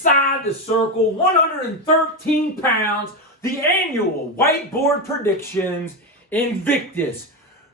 Inside the Circle, 113 pounds, the annual whiteboard predictions, Invictus.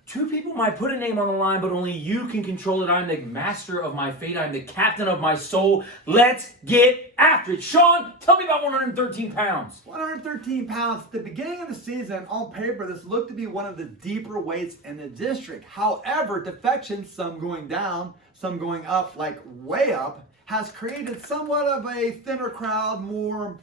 Two people might put a name on the line, but only you can control it. I'm the master of my fate. I'm the captain of my soul. Let's get after it. Sean, tell me about 113 pounds. 113 pounds. At the beginning of the season, on paper, this looked to be one of the deeper weights in the district. However, defections, some going down, some going up, like way up, has created somewhat of a thinner crowd, more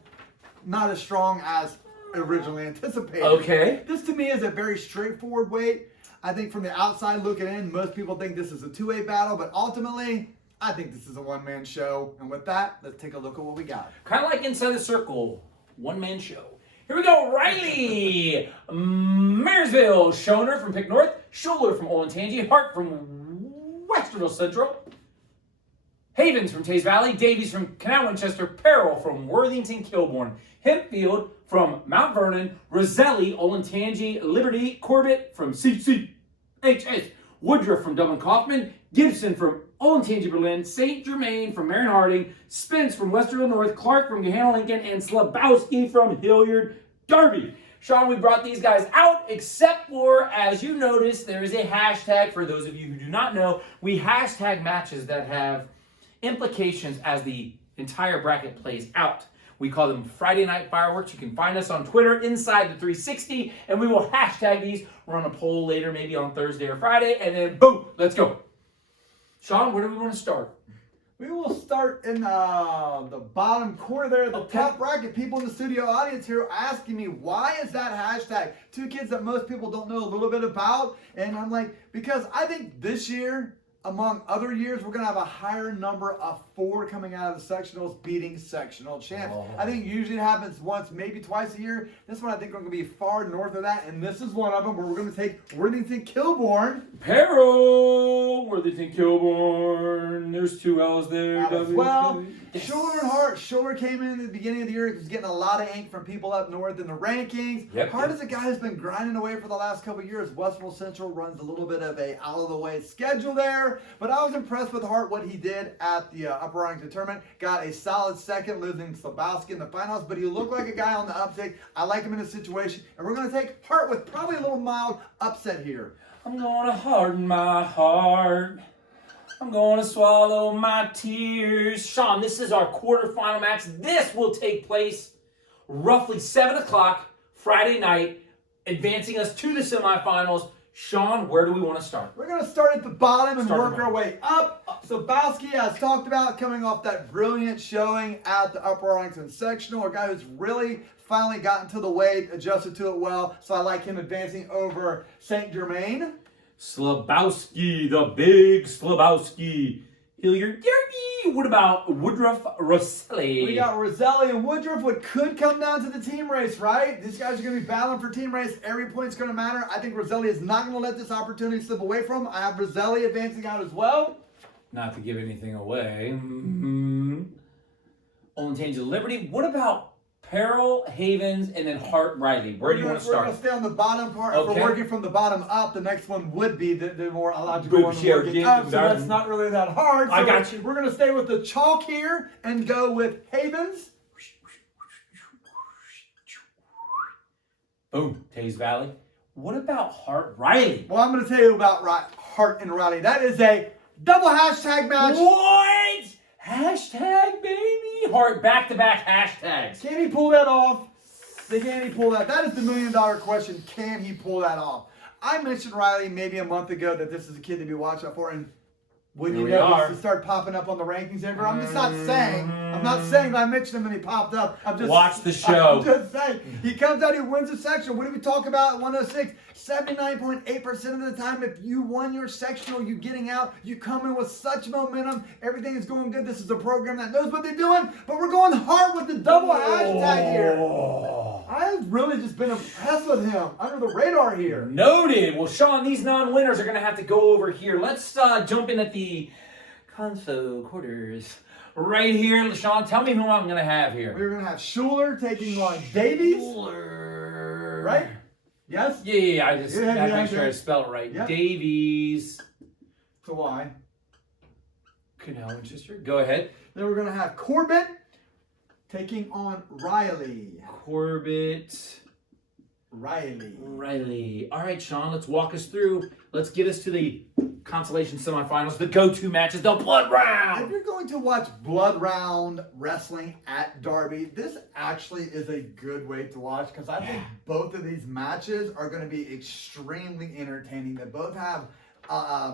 not as strong as originally anticipated. Okay. This to me is a very straightforward weight. I think from the outside looking in, most people think this is a two-way battle, but ultimately, I think this is a one-man show. And with that, let's take a look at what we got. Kind of like Inside the Circle, one-man show. Here we go. Riley, Marysville, Schoner from Pick North, Schuler from Olentangy, Hart from Westerville Central, Havens from Tays Valley, Davies from Canal Winchester, Peril from Worthington Kilbourne, Hempfield from Mount Vernon, Roselli, Olentangy, Liberty, Corbett from CCHS, Woodruff from Dublin Kaufman, Gibson from Olentangy Berlin, St. Germain from Marion Harding, Spence from Westerville North, Clark from Gahanna Lincoln, and Slabowski from Hilliard Darby. Sean, we brought these guys out, except for, as you notice, there is a hashtag. For those of you who do not know, we hashtag matches that have implications as the entire bracket plays out. We call them Friday Night Fireworks. You can find us on Twitter, Inside the 360, and we will hashtag these. Run a poll later, maybe on Thursday or Friday, and then boom, let's go. Sean, where do we want to start? We will start in the bottom corner there, the top bracket. People in the studio audience here are asking me, why is that hashtag? Two kids that most people don't know a little bit about. And I'm like, because I think this year, among other years, we're going to have a higher number of 4 coming out of the sectionals beating sectional champs. I think usually it happens once, maybe twice a year. This one I think we're going to be far north of that, and this is one of them where we're going to take Worthington Kilbourne. Peril, Worthington Kilbourne. There's 2 L's there. As well. Yes. Schuler and Hart. Schuler came in at the beginning of the year. He was getting a lot of ink from people up north in the rankings. Yep. Hart is a guy who's been grinding away for the last couple of years. Westville Central runs a little bit of a out-of-the-way schedule there. But I was impressed with Hart, what he did at the Upper Arlington tournament. Got a solid second, losing Slabowski in the finals. But he looked like a guy on the uptick. I like him in this situation. And we're going to take Hart with probably a little mild upset here. I'm going to harden my heart. I'm going to swallow my tears. Sean, this is our quarterfinal match. This will take place roughly 7 o'clock Friday night, advancing us to the semifinals. Sean, where do we want to start? We're going to start at the bottom and work our way up. Slabowski, as talked about, coming off that brilliant showing at the Upper Arlington Sectional, a guy who's really finally gotten to the weight, adjusted to it well, so I like him advancing over St. Germain. Slabowski, the big Slabowski. Hilliard Derby. What about Woodruff Roselli? We got Roselli and Woodruff. What could come down to the team race, right? These guys are going to be battling for team race. Every point's going to matter. I think Roselli is not going to let this opportunity slip away from him. I have Roselli advancing out as well. Not to give anything away. Olentangy Liberty. What about Peril, Havens, and then Hart Riley? Where do you want to start? We're going to stay on the bottom part. Okay. If we're working from the bottom up, the next one would be the more logical one. Working up, so that's not really that hard. So I got you. We're going to stay with the chalk here and go with Havens. Boom. Tays Valley. What about Hart Riley? Well, I'm going to tell you about Hart and Riley. That is a double hashtag match. What? Hashtag baby. Hart back-to-back hashtags. Can he pull that off? Can he pull that? That is the million-dollar question. Can he pull that off? I mentioned Riley maybe a month ago that this is a kid to be watched out for, and wouldn't you know, he started popping up on the rankings everywhere. I'm just not saying. I'm not saying that I mentioned him and he popped up. I'm just watch the show. I'm just saying. He comes out, he wins a section. What did we talk about at 106? 79.8% of the time, if you won your sectional, you getting out, you come in with such momentum, everything is going good. This is a program that knows what they're doing, but we're going hard with the double hashtag here. I've really just been impressed with him. Under the radar here. Noted. Well, Sean, these non-winners are going to have to go over here. Let's jump in at the console quarters. Right here, Sean, tell me who I'm going to have here. We're going to have Schuler taking on Davies. Schuler. Right? Yes? Yeah, I just got to make sure I spell it right. Yep. Davies. So why? Canal Winchester. Go ahead. Then we're going to have Corbett taking on Riley. Corbett. Riley. All right, Sean, let's walk us through. Let's get us to the consolation semifinals, the go-to matches, the blood If round. you're going to watch Blood Round Wrestling at Derby, this actually is a good way to watch because I think both of these matches are going to be extremely entertaining. They both have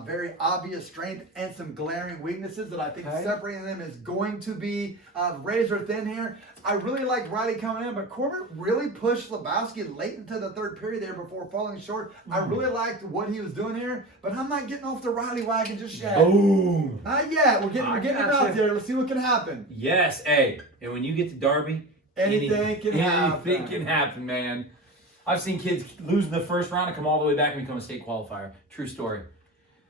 very obvious strength and some glaring weaknesses that I think separating them is going to be razor thin here. I really like Riley coming in, but Corbett really pushed Lebowski late into the third period there before falling short. I really liked what he was doing here, but I'm not getting off the Riley wagon just yet. Boom. Not yet. We're getting him out there. Let's see what can happen. Yes, hey. And when you get to Derby, Anything can happen. Anything can happen, man. I've seen kids lose in the first round and come all the way back and become a state qualifier. True story.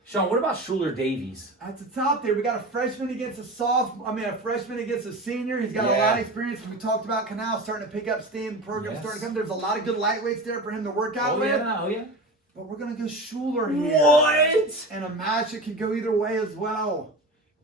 Sean, what about Schuler Davies? At the top there, we got a freshman against a freshman against a senior. He's got a lot of experience. We talked about Canal starting to pick up steam. The program's starting to come. There's a lot of good lightweights there for him to work out with. Oh, yeah. But we're going to go Schuler here. What? And a match that could go either way as well.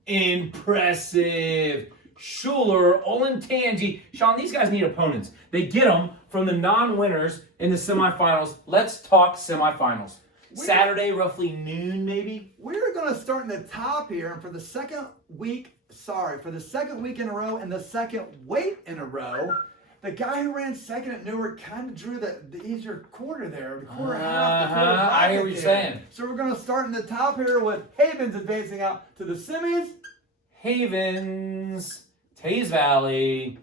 Impressive. Schuler, Olentangy. Sean, these guys need opponents. They get them from the non-winners in the semifinals. Let's talk semifinals. Saturday, roughly noon, maybe? We're going to start in the top here, and for the second week in a row and the second weight in a row, the guy who ran second at Newark kind of drew the easier quarter there, the quarter half. The quarter I hear what you're there. saying. So we're going to start in the top here with Havens advancing out to the semis. Havens, Teays Valley.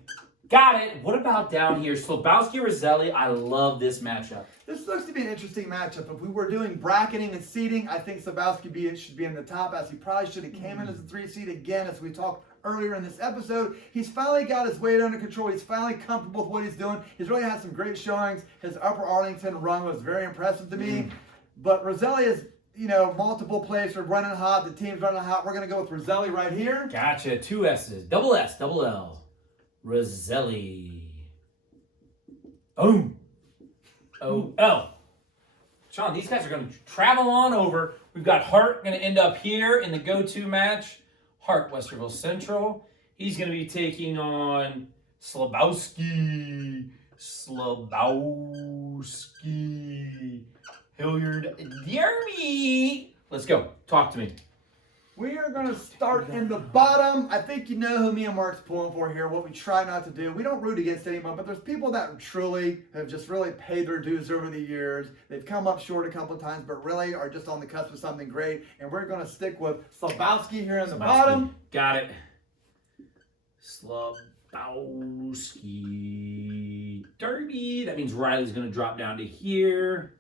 Got it. What about down here? Slabowski, Roselli. I love this matchup. This looks to be an interesting matchup. If we were doing bracketing and seeding, I think Slabowski should be in the top, as he probably should have came in as a 3 seed again, as we talked earlier in this episode. He's finally got his weight under control. He's finally comfortable with what he's doing. He's really had some great showings. His Upper Arlington run was very impressive to me. But Roselli is, multiple players are running hot. The team's running hot. We're going to go with Roselli right here. Gotcha. 2 S's. Double S, double L. Roselli. Boom. O-L. Sean, these guys are going to travel on over. We've got Hart going to end up here in the go-to match. Hart, Westerville Central. He's going to be taking on Slabowski. Hilliard Derby. Let's go. Talk to me. We are going to start in the bottom. I think you know who me and Mark's pulling for here, what we try not to do. We don't root against anyone, but there's people that truly have just really paid their dues over the years. They've come up short a couple of times, but really are just on the cusp of something great. And we're going to stick with Slabowski here in the bottom. Got it. Slabowski Derby. That means Riley's going to drop down to here.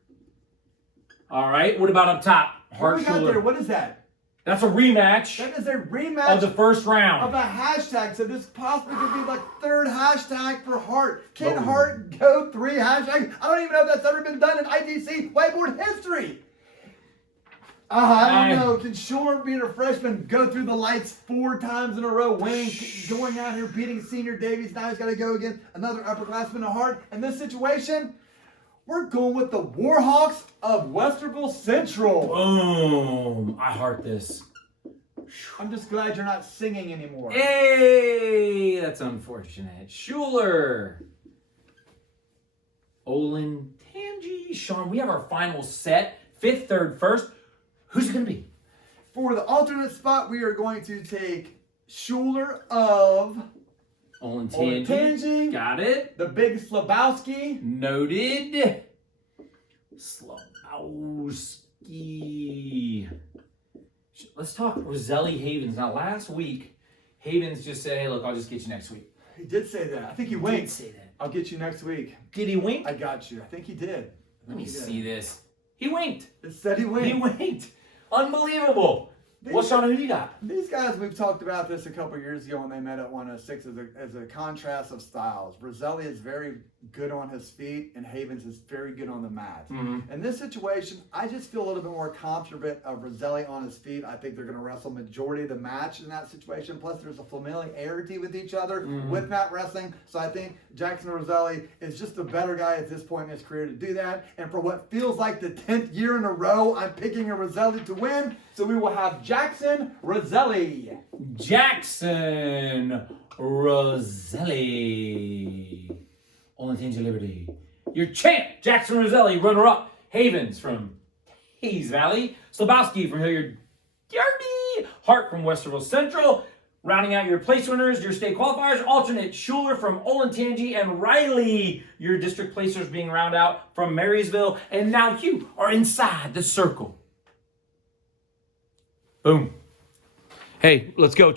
All right. What about up top? What we got there? What is that? That's a rematch. That is a rematch of the first round. Of a hashtag. So this possibly could be like third hashtag for Hart. Can Hart go 3 hashtags? I don't even know if that's ever been done in ITC whiteboard history. I don't know. Can Schuler, being a freshman, go through the lights 4 times in a row, winning, going out here, beating Senior Davies? Now he's got to go against another upperclassman of Hart. In this situation, we're going with the Warhawks of Westerville Central. Boom. I heart this. I'm just glad you're not singing anymore. Hey, that's unfortunate. Schuler. Olentangy. Sean, we have our final set. 5th, 3rd, 1st. Who's it going to be? For the alternate spot, we are going to take Schuler of Olentangy. Got it. The big Slabowski. Noted. Slabowski. Let's talk Roselli Havens. Now, last week, Havens just said, hey, look, I'll just get you next week. He did say that. I think he winked. He did say that. I'll get you next week. Did he wink? I got you. I think he did. Let me see this. He winked. It said he winked. He winked. Unbelievable. Well, Sean, who do you got? These guys, we've talked about this a couple years ago when they met at 106 as a contrast of styles. Roselli is very good on his feet, and Havens is very good on the mat. In this situation, I just feel a little bit more confident of Roselli on his feet. I think they're going to wrestle majority of the match in that situation. Plus, there's a familiarity with each other with mat wrestling. So I think Jackson Roselli is just the better guy at this point in his career to do that. And for what feels like the 10th year in a row, I'm picking a Roselli to win. So we will have Jackson Roselli. Jackson Roselli, Olentangy Liberty. Your champ, Jackson Roselli, runner-up, Havens from Hayes Valley. Slabowski from Hilliard Derby. Hart from Westerville Central. Rounding out your place winners, your state qualifiers, alternate Schuler from Olentangy, and Riley, your district placers being round out from Marysville. And now you are inside the circle. Boom. Hey, let's go.